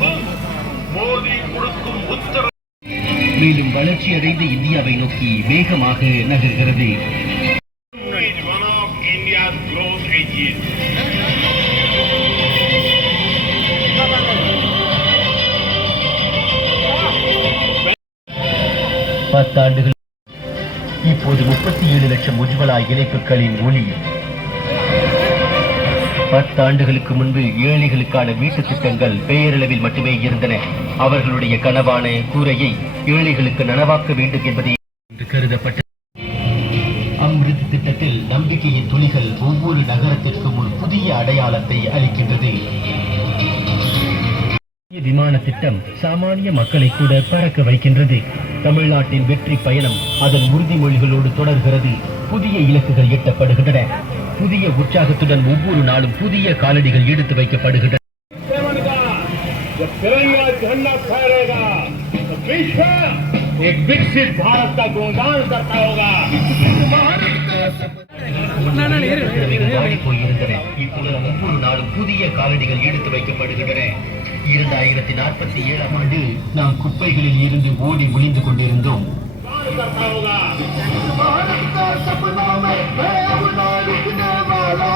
மோடி கொடுக்கும் உத்தரவு மேலும் வளர்ச்சியடைந்த இந்தியாவை நோக்கி வேகமாக நகர்கிறது. பத்தாண்டுகள் இப்போது 37 லட்சம் உஜ்வலா இணைப்புகளின் ஒளி. 10 ஆண்டுகளுக்கு முன்பு ஏழைகளுக்கான வீட்டு திட்டங்கள் பெயரளவில் மட்டுமே இருந்தன. அவர்களுடைய கனவான கூரையை ஏழைகளுக்கு நனவாக்க வேண்டும் என்பதை கருதப்பட்டது. அம்ரித் திட்டத்தில் நம்பிக்கையின் துளிகள் ஒவ்வொரு நகரத்திற்கும் ஒரு புதிய அடையாளத்தை அளிக்கின்றது. விமான திட்டம் சாமானிய மக்களை கூட பறக்க வைக்கின்றது. தமிழ்நாட்டின் வெற்றி பயணம் அதன் உறுதிமொழிகளோடு தொடர்கிறது. புதிய இலக்குகள் எட்டப்படுகின்றன. புதிய உற்சாகத்துடன் ஒவ்வொரு நாளும் புதிய காலடிகள் எடுத்து வைக்கப்படுகின்றன. இப்பொழுது ஒவ்வொரு நாளும் புதிய காலடிகள் எடுத்து வைக்கப்படுகின்றன. 2047ஆம் ஆண்டு நாம் குப்பைகளில் இருந்து ஓடி ஒளிந்து கொண்டிருந்தோம். भारत का सपना में मैं अब ना रुकने वाला